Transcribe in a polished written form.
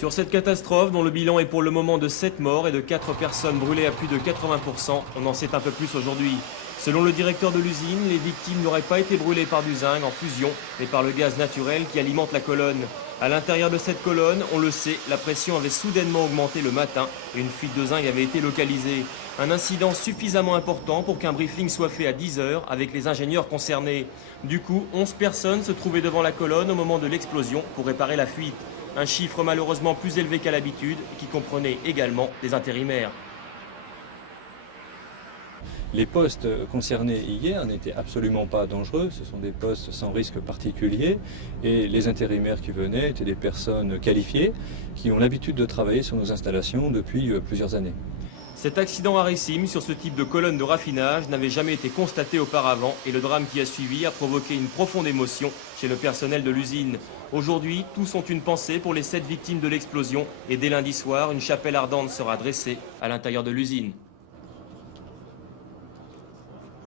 Sur cette catastrophe, dont le bilan est pour le moment de 7 morts et de 4 personnes brûlées à plus de 80%, on en sait un peu plus aujourd'hui. Selon le directeur de l'usine, les victimes n'auraient pas été brûlées par du zinc en fusion, mais par le gaz naturel qui alimente la colonne. À l'intérieur de cette colonne, on le sait, la pression avait soudainement augmenté le matin et une fuite de zinc avait été localisée. Un incident suffisamment important pour qu'un briefing soit fait à 10 h avec les ingénieurs concernés. Du coup, 11 personnes se trouvaient devant la colonne au moment de l'explosion pour réparer la fuite. Un chiffre malheureusement plus élevé qu'à l'habitude, qui comprenait également des intérimaires. Les postes concernés hier n'étaient absolument pas dangereux, ce sont des postes sans risque particulier et les intérimaires qui venaient étaient des personnes qualifiées qui ont l'habitude de travailler sur nos installations depuis plusieurs années. Cet accident rarissime sur ce type de colonne de raffinage n'avait jamais été constaté auparavant et le drame qui a suivi a provoqué une profonde émotion chez le personnel de l'usine. Aujourd'hui, tous ont une pensée pour les 7 victimes de l'explosion et dès lundi soir, une chapelle ardente sera dressée à l'intérieur de l'usine.